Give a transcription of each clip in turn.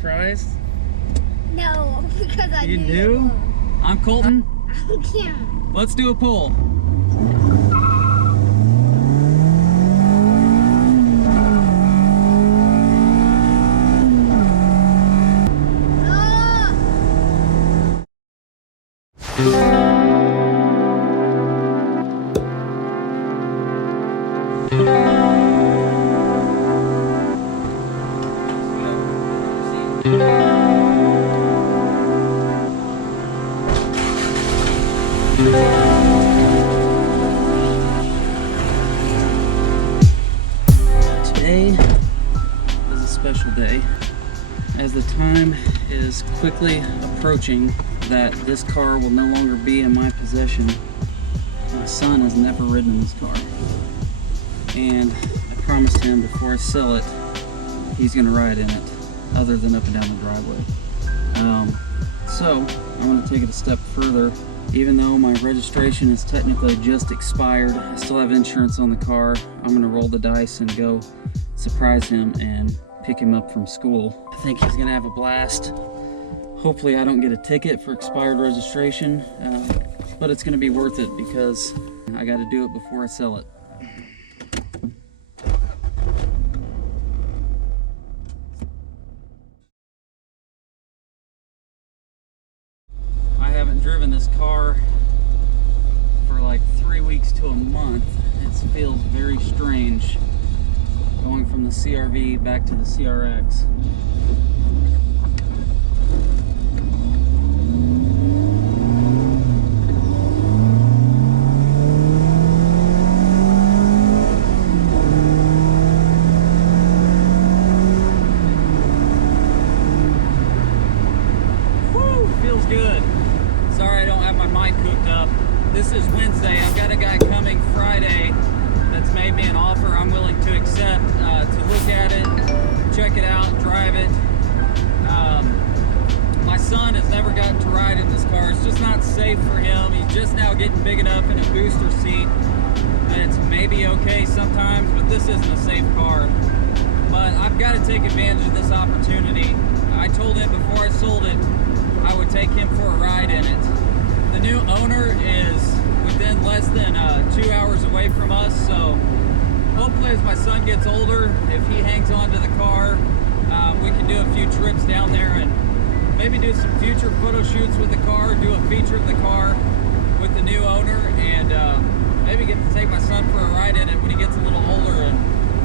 surprised? No, because I You knew. knew? I'm Colton. I'm Kim. Let's do a poll. Today is a special day, as the time is quickly approaching that this car will no longer be in my possession. My son has never ridden this car, and I promised him before I sell it, he's gonna ride in it, other than up and down the driveway. So I'm gonna take it a step further. Even though my registration is technically just expired, I still have insurance on the car. I'm gonna roll the dice and go surprise him and pick him up from school. I think he's gonna have a blast. Hopefully I don't get a ticket for expired registration, but it's gonna be worth it because I gotta do it before I sell it. I haven't driven this car for like 3 weeks to a month. It feels very strange going from the CRV back to the CRX. Feels good. Sorry I don't have my mic hooked up. This is Wednesday. I've got a guy coming Friday that's made me an offer I'm willing to accept, to look at it, check it out, drive it. My son has never gotten to ride in this car. It's just not safe for him. He's just now getting big enough in a booster seat that it's maybe okay sometimes, but this isn't a safe car. But I've got to take advantage of this opportunity. I told him before I sold it, I would take him for a ride in it. The new owner is within less than 2 hours away from us, so hopefully as my son gets older, if he hangs on to the car, we can do a few trips down there and maybe do some future photo shoots with the car, do a feature of the car with the new owner, and maybe get to take my son for a ride in it when he gets a little older and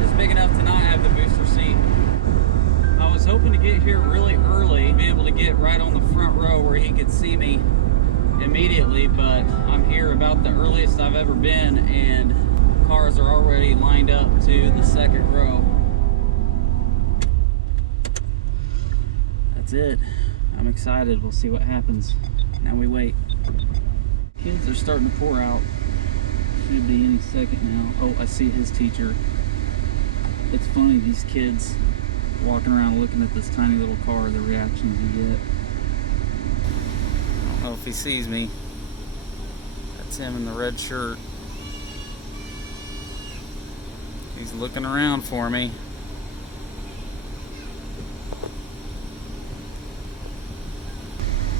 is big enough to not have the booster seat. I was hoping to get here really early, be able to get right on the front row where he could see me immediately, but I'm here about the earliest I've ever been, and cars are already lined up to the second row. That's it. I'm excited. We'll see what happens. Now we wait. Kids are starting to pour out. Should be any second now. Oh, I see his teacher. It's funny, these kids walking around looking at this tiny little car, the reactions you get. I don't know if he sees me. That's him in the red shirt. He's looking around for me.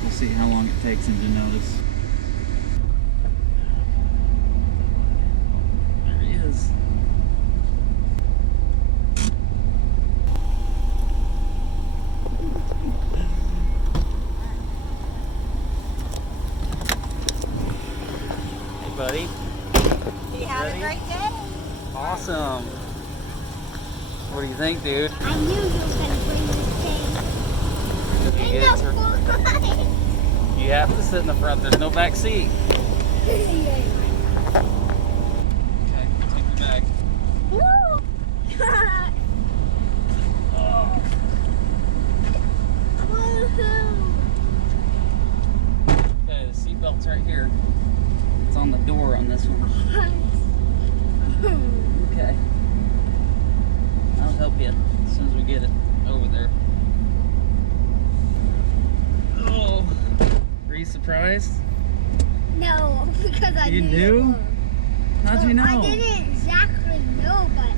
We'll see how long it takes him to notice. There he is. Buddy. You had a great day. Awesome. What do you think, dude? I knew he was going to bring this thing. Ain't no fun. You have to sit in the front. There's no back seat. Okay, take the bag. Woo! Oh. Woohoo! Okay, the seatbelt's right here. It's on the door on this one. Okay. I'll help you as soon as we get it over there. Oh, were you surprised? No, because I You knew. knew? How'd you know? I didn't exactly know, but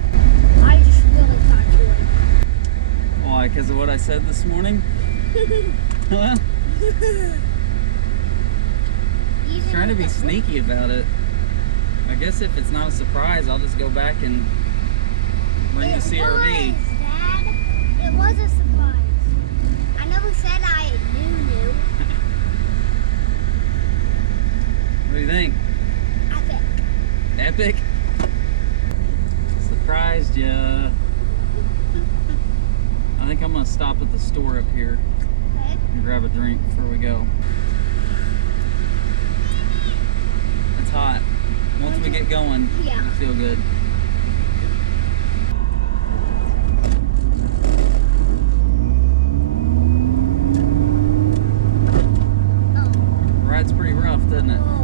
I just really thought you would. Well, Why? Because of what I said this morning? Huh? Trying to be sneaky about it. I guess if it's not a surprise, I'll just go back and bring the CRV. Dad. It was a surprise. I never said I knew. What do you think? Epic. Epic? Surprised ya. I think I'm gonna stop at the store up here Okay. and grab a drink before we go. It's hot. Once we get going, Yeah. it'll feel good. Oh. Ride's pretty rough, doesn't it? Oh.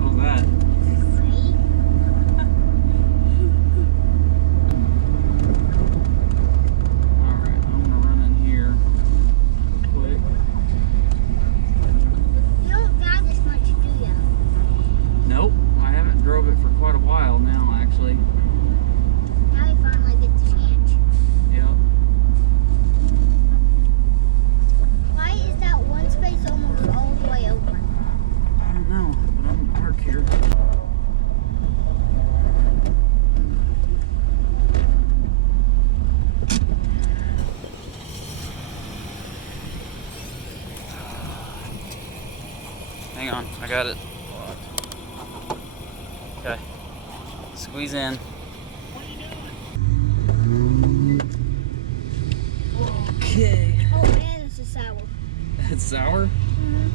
How's that? See? Alright, I'm gonna run in here real quick. You don't drive this much, do you? Nope, I haven't drove it for quite a while now, actually. Now you finally get the chance. Yep. Why is that one space almost all the way open? I don't know, but I'm gonna park here. Hang on, I got it. Okay. Squeeze in. Okay. Oh man, this is sour. It's sour? Mm-hmm.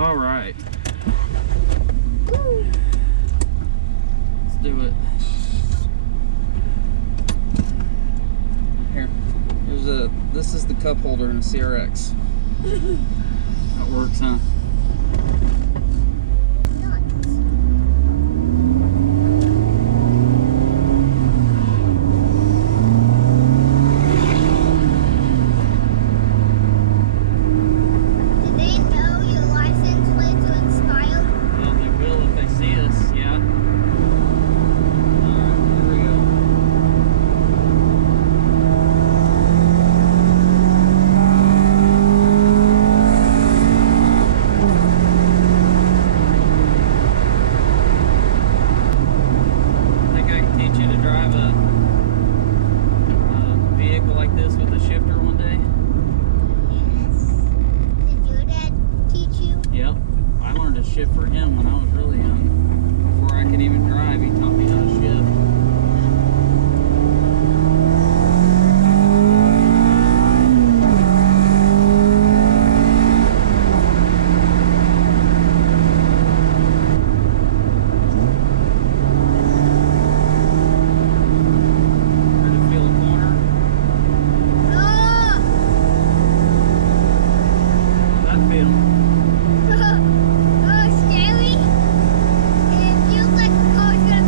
All right. Woo. Let's do it. Here. This is the cup holder in a CRX. That works, huh? Nuts. Did they know your license plates are expired? Well, they will if they see us, yeah. Alright, here we go. Think I can teach you to drive a vehicle like this with a shifter one day? Yes. Did your dad teach you? Yep. I learned to shift for him when I was really young. Before I could even drive, he taught me how to shift. Ready to feel a corner? Oh! How's that feel? Oh, scary. It feels like the car's gonna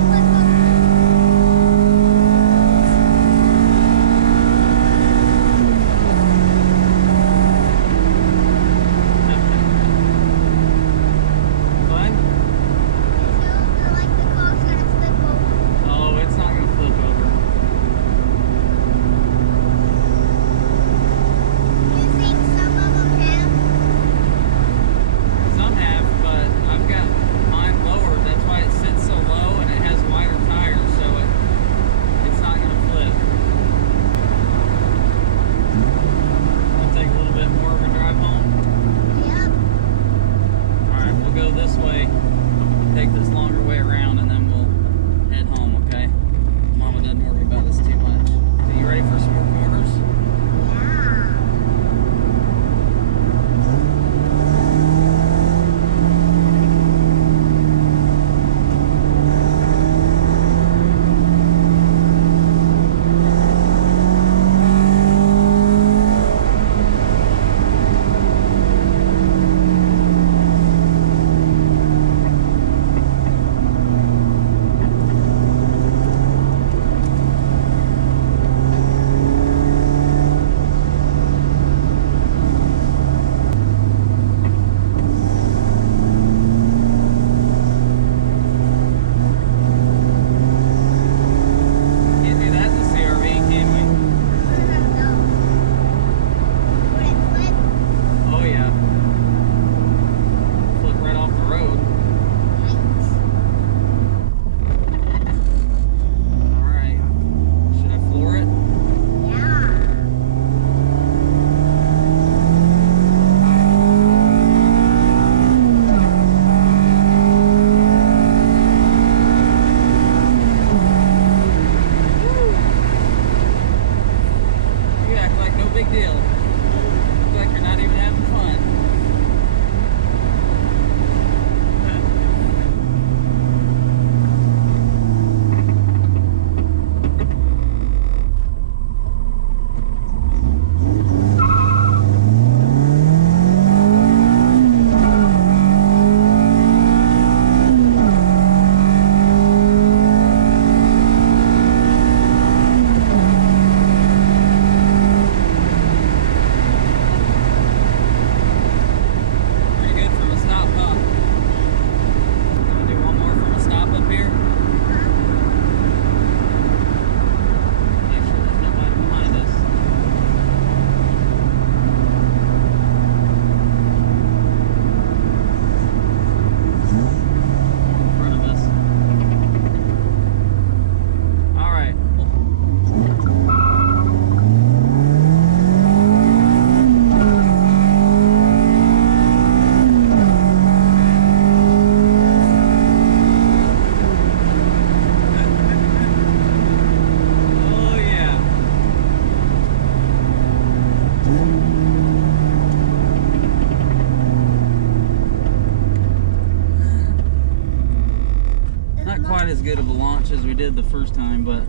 quite as good of a launch as we did the first time, but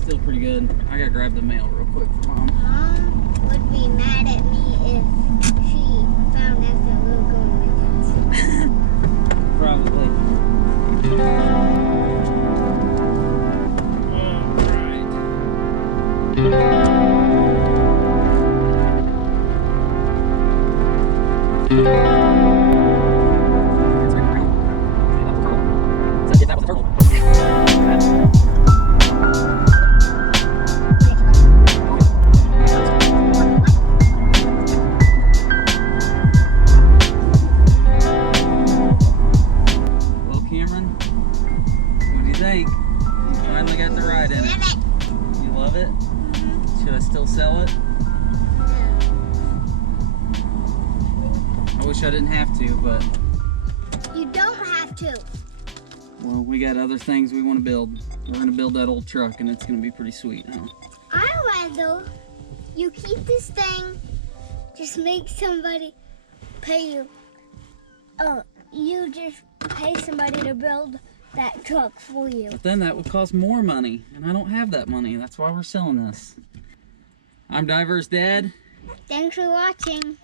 still pretty good. I gotta grab the mail real quick for Mom. Mom would be mad at me if she found out that we were going with it. Probably. Well, Cameron, what do you think? You finally got the ride in it. Love it. You love it? Should I still sell it? I wish I didn't have to, but You don't have to. well, we got other things we want to build. We're going to build that old truck, and it's going to be pretty sweet, huh? I'd rather you keep this thing, just make somebody pay you. You just pay somebody to build that truck for you. But then that would cost more money, and I don't have that money. That's why we're selling this. I'm Diver's dad. Thanks for watching.